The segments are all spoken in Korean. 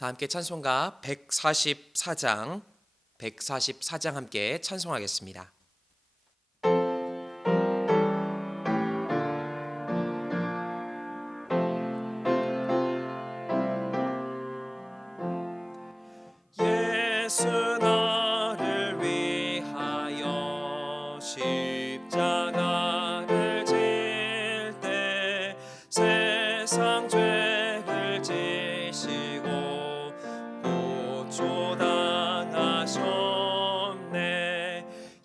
다 함께 찬송가 144장 함께 찬송하겠습니다. 예수 나를 위하여 십자가를 질 때 세상 죄를 지시고 고초 당하셨네.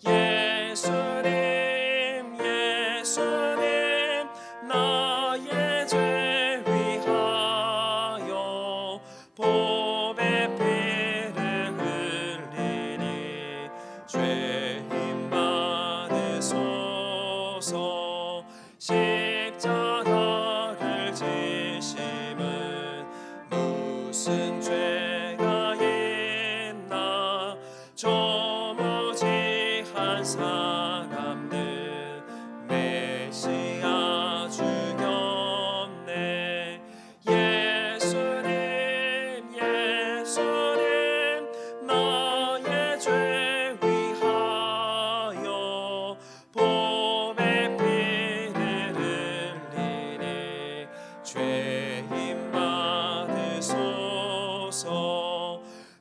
예수님 예수님 나의 죄 위하여 보배 죄임 받으소서. 십자가를 지심은 무슨 죄가 있나. 저 무지한 사람들 메시아 죽였네. 예수님 예수님 나의 죄 위하여 보배 피를 흘리니 죄임 받으소서.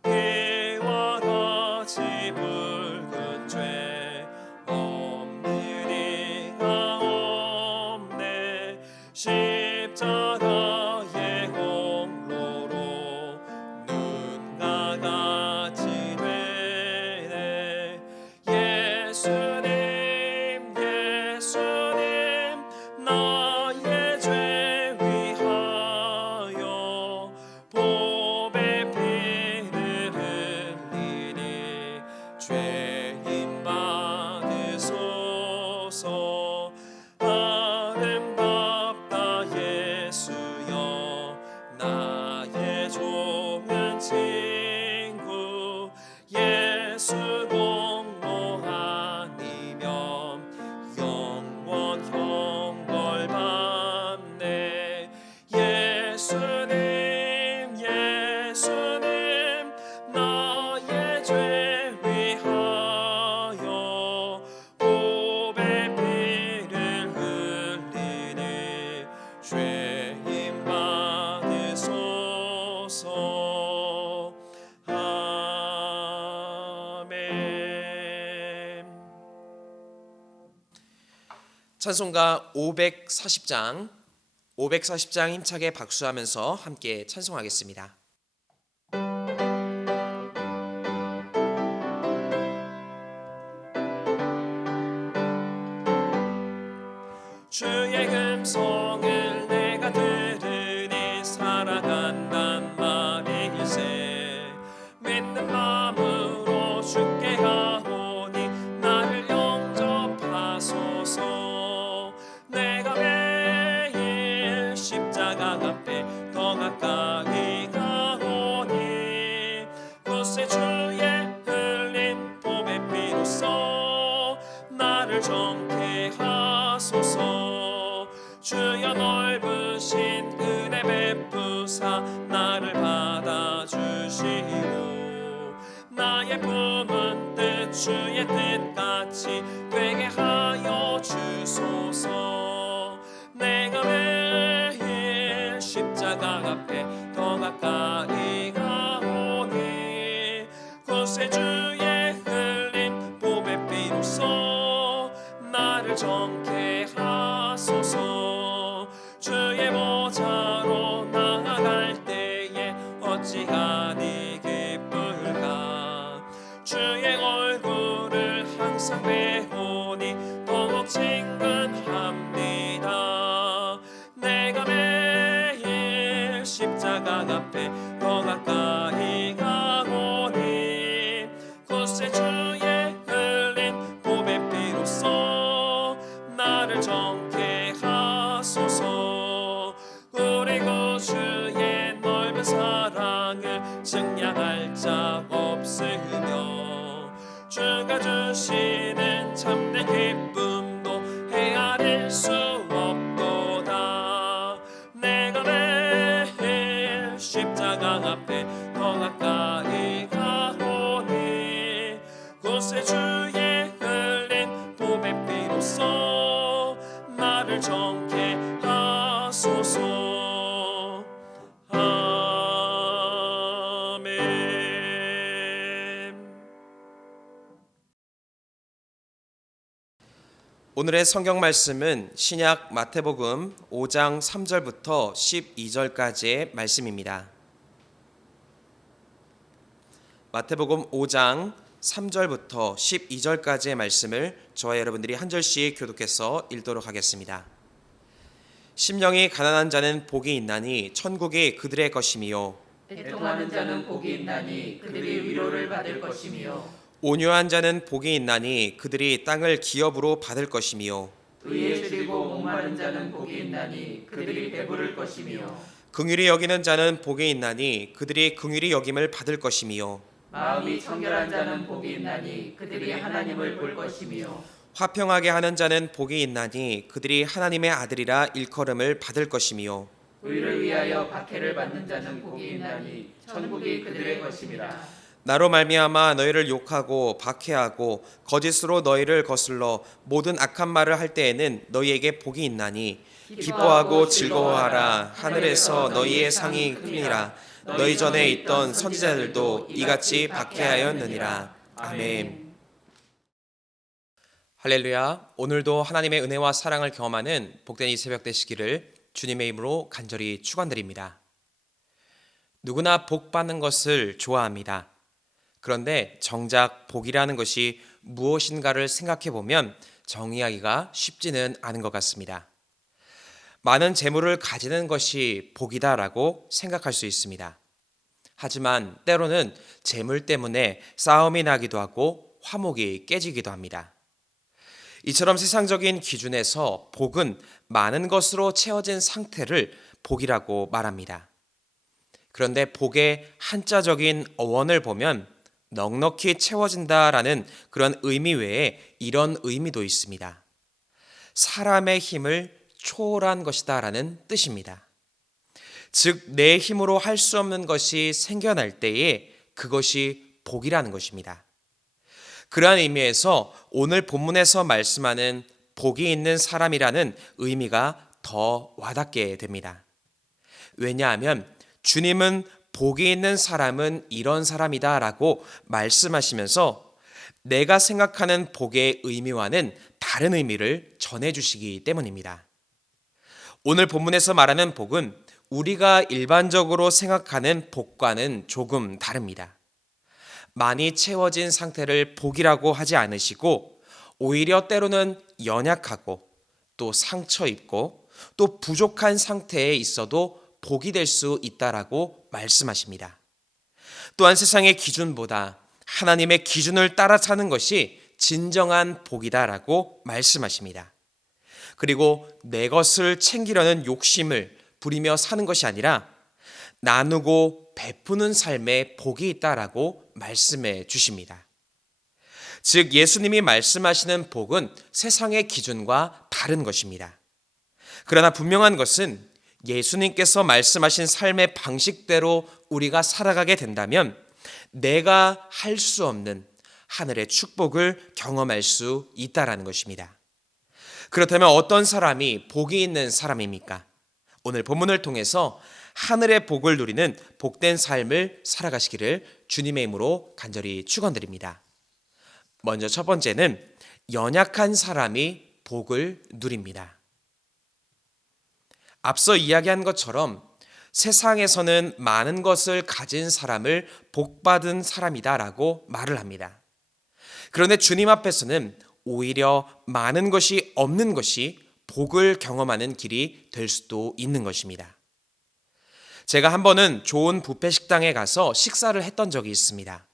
피와 같이 붉은 죄 없는 이가 없네. 십자가의 공로로 눈과 같이 되네. 예수님 예수님 나의 죄 위하여 보배 피를 흘리니 죄임 받으소서. 아름답다 예수여 나의 좋은 친구. 예수 공로 아니면 영원 형벌받네. 예수님 예수님 나의 죄 위하여 보배 피를 흘리니 죄임 받으소서. 아멘. 찬송가 540장 힘차게 박수하면서 함께 찬송하겠습니다. 주의 음성을 내가 들으니 살아간단 말이세. 믿는 마음으로 주께 가오니 나를 영접하소서. 내가 매일 십자가 앞에 더 가까이 가오니 그새 주의 흘린 보배 피로써 나를 정케 하소서. 주여 넓으신 은혜 베푸사 나를 받아주시오. 나의 품은 뜻 주의 뜻같이 되게 하여 주소서. 내가 매일 십자가 앞에 더 가까이 가오니 그새 주의 흘린 보배 피로써 나를 정케 하소서. 주의 보좌로 나아갈 때에 어찌하니 기쁠까. 주의 얼굴을 항상 배우니 더욱 친근합니다. 내가 매일 십자가 앞에 더 가까이 가오니 그새 주의 흘린 보배 피로써 나를 정케 하소서. 그리고 주의 넓은 사랑을 증량할 자 없으며 주가 주시는 참된 기쁨도 헤아릴 수 없도다. 내가 매일 십자가 앞에 영케 하소서. 오늘의 성경 말씀은 신약 마태복음 5장 3절부터 12절까지의 말씀입니다. 마태복음 5장 3절부터 12절까지의 말씀을 저와 여러분들이 한 절씩 교독해서 읽도록 하겠습니다. 심령이 가난한 자는 복이 있나니 천국이 그들의 것이미요. 애통하는 자는 복이 있나니 그들이 위로를 받을 것이며 온유한 자는 복이 있나니 그들이 땅을 기업으로 받을 것이며 의에 줄이고 목마른 자는 복이 있나니 그들이 배부를 것이며 긍휼히 여기는 자는 복이 있나니 그들이 긍휼히 여김을 받을 것이며 마음이 청결한 자는 복이 있나니 그들이 하나님을 볼 것이며 화평하게 하는 자는 복이 있나니 그들이 하나님의 아들이라 일컬음을 받을 것이며 의를 위하여 박해를 받는 자는 복이 있나니 천국이 그들의 것임이라. 나로 말미암아 너희를 욕하고 박해하고 거짓으로 너희를 거슬러 모든 악한 말을 할 때에는 너희에게 복이 있나니 기뻐하고 즐거워하라. 하늘에서 너희의 상이 크니라. 너희 전에 있던 선지자들도 이같이 박해하였느니라. 아멘. 할렐루야. 오늘도 하나님의 은혜와 사랑을 경험하는 복된 이 새벽 되시기를 주님의 이름으로 간절히 축원드립니다. 누구나 복 받는 것을 좋아합니다. 그런데 정작 복이라는 것이 무엇인가를 생각해 보면 정의하기가 쉽지는 않은 것 같습니다. 많은 재물을 가지는 것이 복이다라고 생각할 수 있습니다. 하지만 때로는 재물 때문에 싸움이 나기도 하고 화목이 깨지기도 합니다. 이처럼 세상적인 기준에서 복은 많은 것으로 채워진 상태를 복이라고 말합니다. 그런데 복의 한자적인 어원을 보면 넉넉히 채워진다라는 그런 의미 외에 이런 의미도 있습니다. 사람의 힘을 초월한 것이다라는 뜻입니다. 즉, 내 힘으로 할 수 없는 것이 생겨날 때에 그것이 복이라는 것입니다. 그러한 의미에서 오늘 본문에서 말씀하는 복이 있는 사람이라는 의미가 더 와닿게 됩니다. 왜냐하면 주님은 복이 있는 사람은 이런 사람이다라고 말씀하시면서 내가 생각하는 복의 의미와는 다른 의미를 전해주시기 때문입니다. 오늘 본문에서 말하는 복은 우리가 일반적으로 생각하는 복과는 조금 다릅니다. 많이 채워진 상태를 복이라고 하지 않으시고 오히려 때로는 연약하고 또 상처 입고 또 부족한 상태에 있어도 복이 될 수 있다라고 말씀하십니다. 또한 세상의 기준보다 하나님의 기준을 따라 사는 것이 진정한 복이다라고 말씀하십니다. 그리고 내 것을 챙기려는 욕심을 부리며 사는 것이 아니라 나누고 베푸는 삶에 복이 있다라고 말씀해 주십니다. 즉 예수님이 말씀하시는 복은 세상의 기준과 다른 것입니다. 그러나 분명한 것은 예수님께서 말씀하신 삶의 방식대로 우리가 살아가게 된다면 내가 할 수 없는 하늘의 축복을 경험할 수 있다라는 것입니다. 그렇다면 어떤 사람이 복이 있는 사람입니까? 오늘 본문을 통해서 하늘의 복을 누리는 복된 삶을 살아가시기를 주님의 이름으로 간절히 축원드립니다. 먼저 첫 번째는 연약한 사람이 복을 누립니다. 앞서 이야기한 것처럼 세상에서는 많은 것을 가진 사람을 복받은 사람이다라고 말을 합니다. 그런데 주님 앞에서는 오히려 많은 것이 없는 것이 복을 경험하는 길이 될 수도 있는 것입니다. 제가 한 번은 좋은 뷔페 식당에 가서 식사를 했던 적이 있습니다.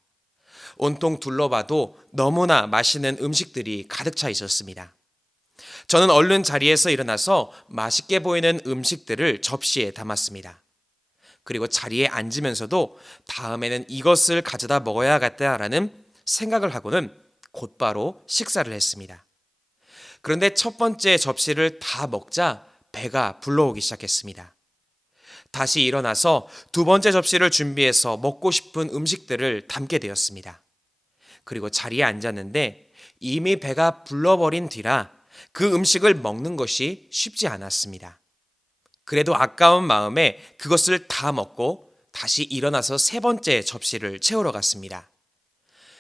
온통 둘러봐도 너무나 맛있는 음식들이 가득 차 있었습니다. 저는 얼른 자리에서 일어나서 맛있게 보이는 음식들을 접시에 담았습니다. 그리고 자리에 앉으면서도 다음에는 이것을 가져다 먹어야겠다라는 생각을 하고는 곧바로 식사를 했습니다. 그런데 첫 번째 접시를 다 먹자 배가 불러오기 시작했습니다. 다시 일어나서 두 번째 접시를 준비해서 먹고 싶은 음식들을 담게 되었습니다. 그리고 자리에 앉았는데 이미 배가 불러버린 뒤라 그 음식을 먹는 것이 쉽지 않았습니다. 그래도 아까운 마음에 그것을 다 먹고 다시 일어나서 세 번째 접시를 채우러 갔습니다.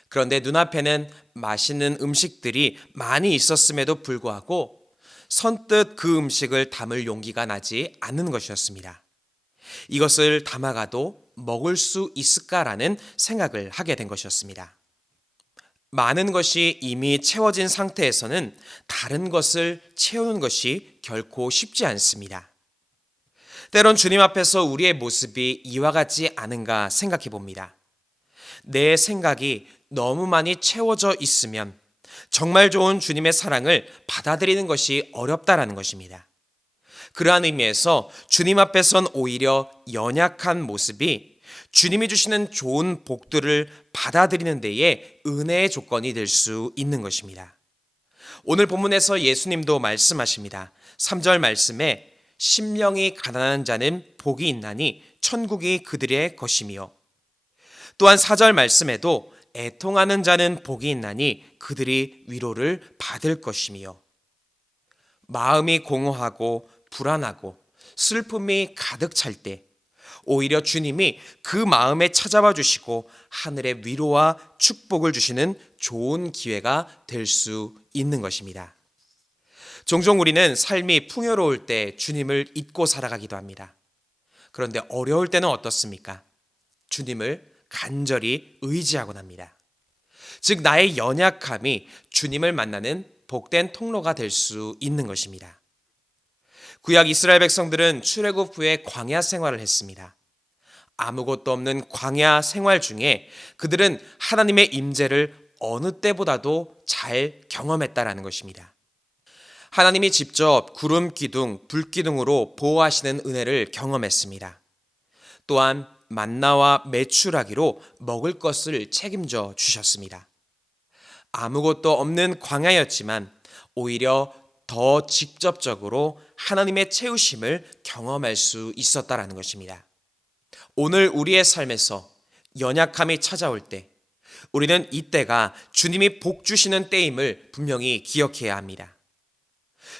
그런데 눈앞에는 맛있는 음식들이 많이 있었음에도 불구하고 선뜻 그 음식을 담을 용기가 나지 않는 것이었습니다. 이것을 담아가도 먹을 수 있을까라는 생각을 하게 된 것이었습니다. 많은 것이 이미 채워진 상태에서는 다른 것을 채우는 것이 결코 쉽지 않습니다. 때론 주님 앞에서 우리의 모습이 이와 같지 않은가 생각해 봅니다. 내 생각이 너무 많이 채워져 있으면 정말 좋은 주님의 사랑을 받아들이는 것이 어렵다라는 것입니다. 그러한 의미에서 주님 앞에선 오히려 연약한 모습이 주님이 주시는 좋은 복들을 받아들이는 데에 은혜의 조건이 될 수 있는 것입니다. 오늘 본문에서 예수님도 말씀하십니다. 3절 말씀에 심령이 가난한 자는 복이 있나니 천국이 그들의 것이며, 또한 4절 말씀에도 애통하는 자는 복이 있나니 그들이 위로를 받을 것이며, 마음이 공허하고 불안하고 슬픔이 가득 찰 때 오히려 주님이 그 마음에 찾아와 주시고 하늘의 위로와 축복을 주시는 좋은 기회가 될 수 있는 것입니다. 종종 우리는 삶이 풍요로울 때 주님을 잊고 살아가기도 합니다. 그런데 어려울 때는 어떻습니까? 주님을 간절히 의지하곤 합니다. 즉 나의 연약함이 주님을 만나는 복된 통로가 될 수 있는 것입니다. 구약 이스라엘 백성들은 출애굽 후에 광야 생활을 했습니다. 아무것도 없는 광야 생활 중에 그들은 하나님의 임재를 어느 때보다도 잘 경험했다라는 것입니다. 하나님이 직접 구름 기둥, 불 기둥으로 보호하시는 은혜를 경험했습니다. 또한 만나와 메추라기로 먹을 것을 책임져 주셨습니다. 아무것도 없는 광야였지만 오히려 더 직접적으로 하나님의 채우심을 경험할 수 있었다라는 것입니다. 오늘 우리의 삶에서 연약함이 찾아올 때 우리는 이때가 주님이 복 주시는 때임을 분명히 기억해야 합니다.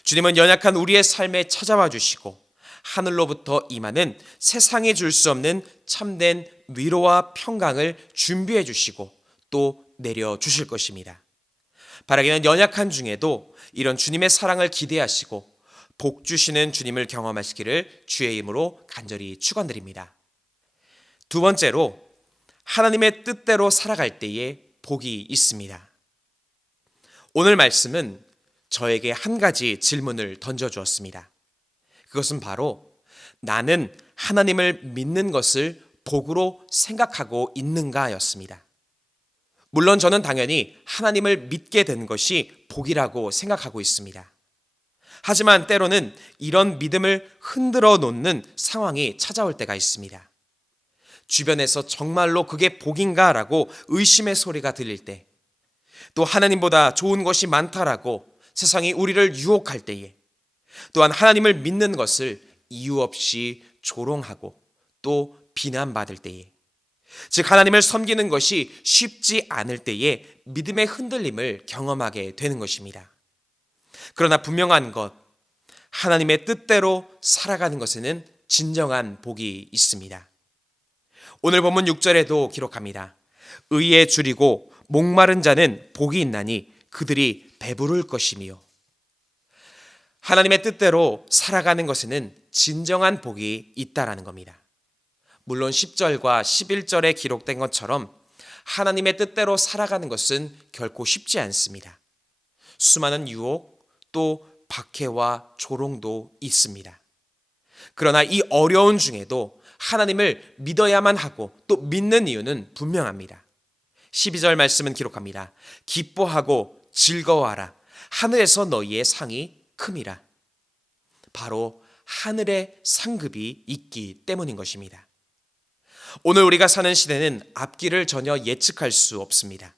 주님은 연약한 우리의 삶에 찾아와 주시고 하늘로부터 임하는 세상에 줄 수 없는 참된 위로와 평강을 준비해 주시고 또 내려 주실 것입니다. 바라기는 연약한 중에도 이런 주님의 사랑을 기대하시고 복 주시는 주님을 경험하시기를 주의 이름으로 간절히 축원드립니다. 두 번째로 하나님의 뜻대로 살아갈 때에 복이 있습니다. 오늘 말씀은 저에게 한 가지 질문을 던져주었습니다. 그것은 바로 나는 하나님을 믿는 것을 복으로 생각하고 있는가였습니다. 물론 저는 당연히 하나님을 믿게 된 것이 복이라고 생각하고 있습니다. 하지만 때로는 이런 믿음을 흔들어 놓는 상황이 찾아올 때가 있습니다. 주변에서 정말로 그게 복인가라고 의심의 소리가 들릴 때, 또 하나님보다 좋은 것이 많다라고 세상이 우리를 유혹할 때에, 또한 하나님을 믿는 것을 이유 없이 조롱하고 또 비난받을 때에, 즉 하나님을 섬기는 것이 쉽지 않을 때에 믿음의 흔들림을 경험하게 되는 것입니다. 그러나 분명한 것, 하나님의 뜻대로 살아가는 것에는 진정한 복이 있습니다. 오늘 본문 6절에도 기록합니다. 의에 줄이고 목마른 자는 복이 있나니 그들이 배부를 것이며, 하나님의 뜻대로 살아가는 것에는 진정한 복이 있다라는 겁니다. 물론 10절과 11절에 기록된 것처럼 하나님의 뜻대로 살아가는 것은 결코 쉽지 않습니다. 수많은 유혹 또 박해와 조롱도 있습니다. 그러나 이 어려운 중에도 하나님을 믿어야만 하고 또 믿는 이유는 분명합니다. 12절 말씀은 기록합니다. 기뻐하고 즐거워하라. 하늘에서 너희의 상이 큼이라. 바로 하늘의 상급이 있기 때문인 것입니다. 오늘 우리가 사는 시대는 앞길을 전혀 예측할 수 없습니다.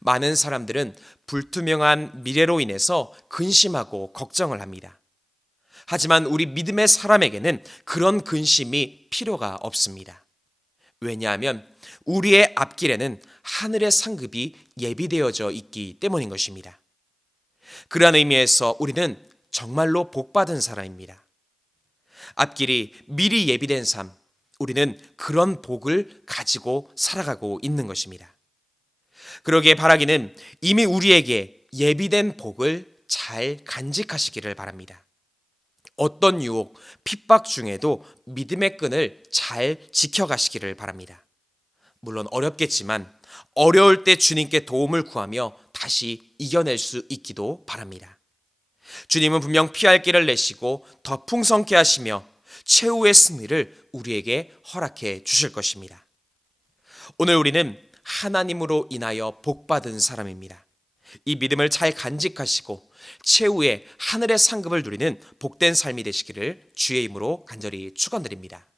많은 사람들은 불투명한 미래로 인해서 근심하고 걱정을 합니다. 하지만 우리 믿음의 사람에게는 그런 근심이 필요가 없습니다. 왜냐하면 우리의 앞길에는 하늘의 상급이 예비되어져 있기 때문인 것입니다. 그러한 의미에서 우리는 정말로 복받은 사람입니다. 앞길이 미리 예비된 삶, 우리는 그런 복을 가지고 살아가고 있는 것입니다. 그러기에 바라기는 이미 우리에게 예비된 복을 잘 간직하시기를 바랍니다. 어떤 유혹, 핍박 중에도 믿음의 끈을 잘 지켜가시기를 바랍니다. 물론 어렵겠지만 어려울 때 주님께 도움을 구하며 다시 이겨낼 수 있기도 바랍니다. 주님은 분명 피할 길을 내시고 더 풍성케 하시며 최후의 승리를 우리에게 허락해 주실 것입니다. 오늘 우리는 하나님으로 인하여 복받은 사람입니다. 이 믿음을 잘 간직하시고 최후의 하늘의 상급을 누리는 복된 삶이 되시기를 주의 이름으로 간절히 축원드립니다.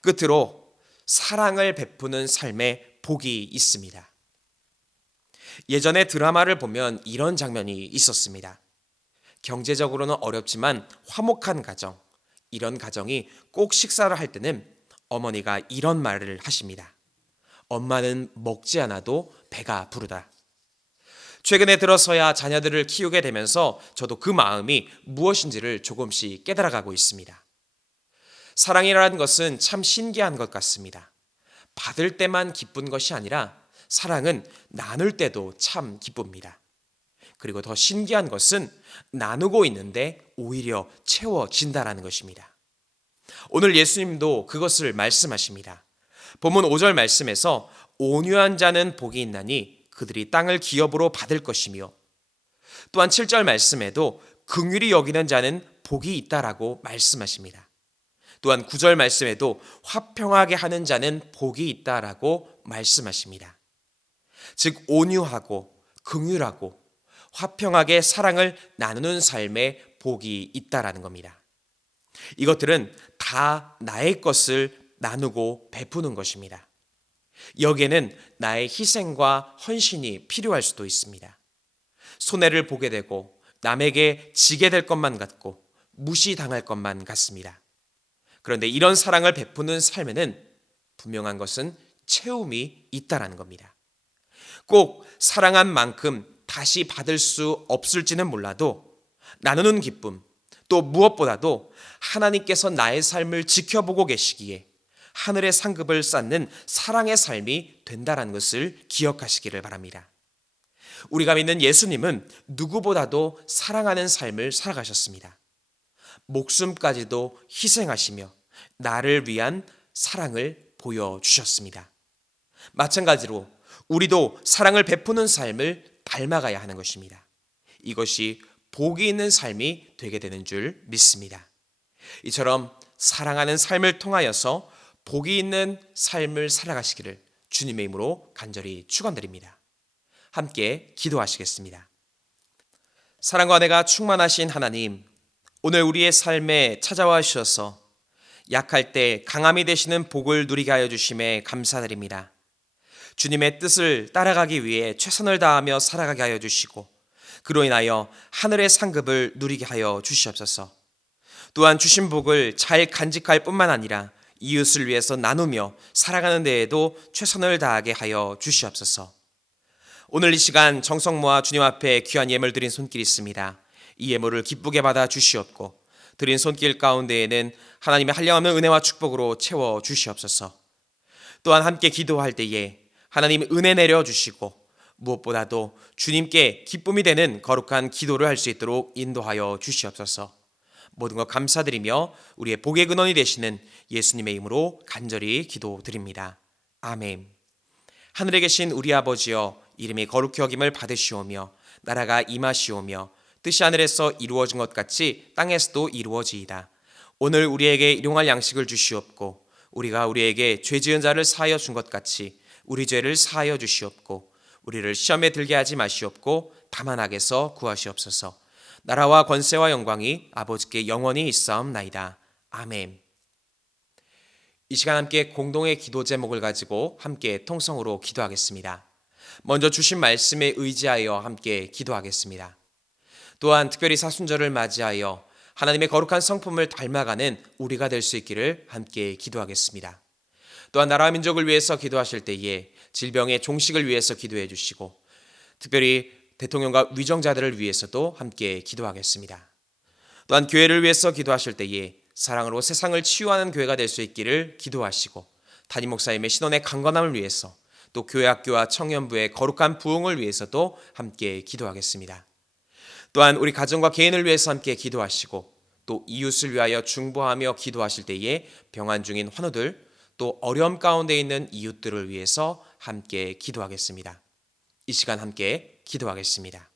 끝으로 사랑을 베푸는 삶에 복이 있습니다. 예전에 드라마를 보면 이런 장면이 있었습니다. 경제적으로는 어렵지만 화목한 가정, 이런 가정이 꼭 식사를 할 때는 어머니가 이런 말을 하십니다. 엄마는 먹지 않아도 배가 부르다. 최근에 들어서야 자녀들을 키우게 되면서 저도 그 마음이 무엇인지를 조금씩 깨달아가고 있습니다. 사랑이라는 것은 참 신기한 것 같습니다. 받을 때만 기쁜 것이 아니라 사랑은 나눌 때도 참 기쁩니다. 그리고 더 신기한 것은 나누고 있는데 오히려 채워진다라는 것입니다. 오늘 예수님도 그것을 말씀하십니다. 본문 5절 말씀에서 온유한 자는 복이 있나니 그들이 땅을 기업으로 받을 것이며, 또한 7절 말씀에도 긍휼히 여기는 자는 복이 있다라고 말씀하십니다. 또한 9절 말씀에도 화평하게 하는 자는 복이 있다라고 말씀하십니다. 즉 온유하고 긍휼하고 화평하게 사랑을 나누는 삶에 복이 있다라는 겁니다. 이것들은 다 나의 것을 나누고 베푸는 것입니다. 여기에는 나의 희생과 헌신이 필요할 수도 있습니다. 손해를 보게 되고 남에게 지게 될 것만 같고 무시당할 것만 같습니다. 그런데 이런 사랑을 베푸는 삶에는 분명한 것은 채움이 있다라는 겁니다. 꼭 사랑한 만큼 다시 받을 수 없을지는 몰라도 나누는 기쁨, 또 무엇보다도 하나님께서 나의 삶을 지켜보고 계시기에 하늘의 상급을 쌓는 사랑의 삶이 된다는 것을 기억하시기를 바랍니다. 우리가 믿는 예수님은 누구보다도 사랑하는 삶을 살아가셨습니다. 목숨까지도 희생하시며 나를 위한 사랑을 보여주셨습니다. 마찬가지로 우리도 사랑을 베푸는 삶을 닮아가야 하는 것입니다. 이것이 복이 있는 삶이 되게 되는 줄 믿습니다. 이처럼 사랑하는 삶을 통하여서 복이 있는 삶을 살아가시기를 주님의 이름으로 간절히 축원드립니다. 함께 기도하시겠습니다. 사랑과 은혜가 충만하신 하나님, 오늘 우리의 삶에 찾아와 주셔서 약할 때 강함이 되시는 복을 누리게 하여 주심에 감사드립니다. 주님의 뜻을 따라가기 위해 최선을 다하며 살아가게 하여 주시고 그로 인하여 하늘의 상급을 누리게 하여 주시옵소서. 또한 주신 복을 잘 간직할 뿐만 아니라 이웃을 위해서 나누며 살아가는 데에도 최선을 다하게 하여 주시옵소서. 오늘 이 시간 정성 모아 주님 앞에 귀한 예물 드린 손길이 있습니다. 이 예물을 기쁘게 받아 주시옵고 드린 손길 가운데에는 하나님의 한량없는 은혜와 축복으로 채워 주시옵소서. 또한 함께 기도할 때에 하나님 은혜 내려주시고 무엇보다도 주님께 기쁨이 되는 거룩한 기도를 할 수 있도록 인도하여 주시옵소서. 모든 것 감사드리며 우리의 복의 근원이 되시는 예수님의 이름으로 간절히 기도드립니다. 아멘. 하늘에 계신 우리 아버지여, 이름이 거룩히 여김을 받으시오며 나라가 임하시오며 뜻이 하늘에서 이루어진 것 같이 땅에서도 이루어지이다. 오늘 우리에게 일용할 양식을 주시옵고 우리가 우리에게 죄 지은 자를 사하여 준 것 같이 우리 죄를 사하여 주시옵고 우리를 시험에 들게 하지 마시옵고 다만 악에서 구하시옵소서. 나라와 권세와 영광이 아버지께 영원히 있사옵나이다. 아멘. 이 시간 함께 공동의 기도 제목을 가지고 함께 통성으로 기도하겠습니다. 먼저 주신 말씀에 의지하여 함께 기도하겠습니다. 또한 특별히 사순절을 맞이하여 하나님의 거룩한 성품을 닮아가는 우리가 될 수 있기를 함께 기도하겠습니다. 또한 나라와 민족을 위해서 기도하실 때에 질병의 종식을 위해서 기도해 주시고 특별히 대통령과 위정자들을 위해서도 함께 기도하겠습니다. 또한 교회를 위해서 기도하실 때에 사랑으로 세상을 치유하는 교회가 될 수 있기를 기도하시고 담임 목사님의 신원의 강건함을 위해서 또 교회 학교와 청년부의 거룩한 부흥을 위해서도 함께 기도하겠습니다. 또한 우리 가정과 개인을 위해서 함께 기도하시고 또 이웃을 위하여 중보하며 기도하실 때에 병환 중인 환우들 또 어려움 가운데 있는 이웃들을 위해서 함께 기도하겠습니다. 이 시간 함께 기도하겠습니다.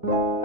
주옵소서.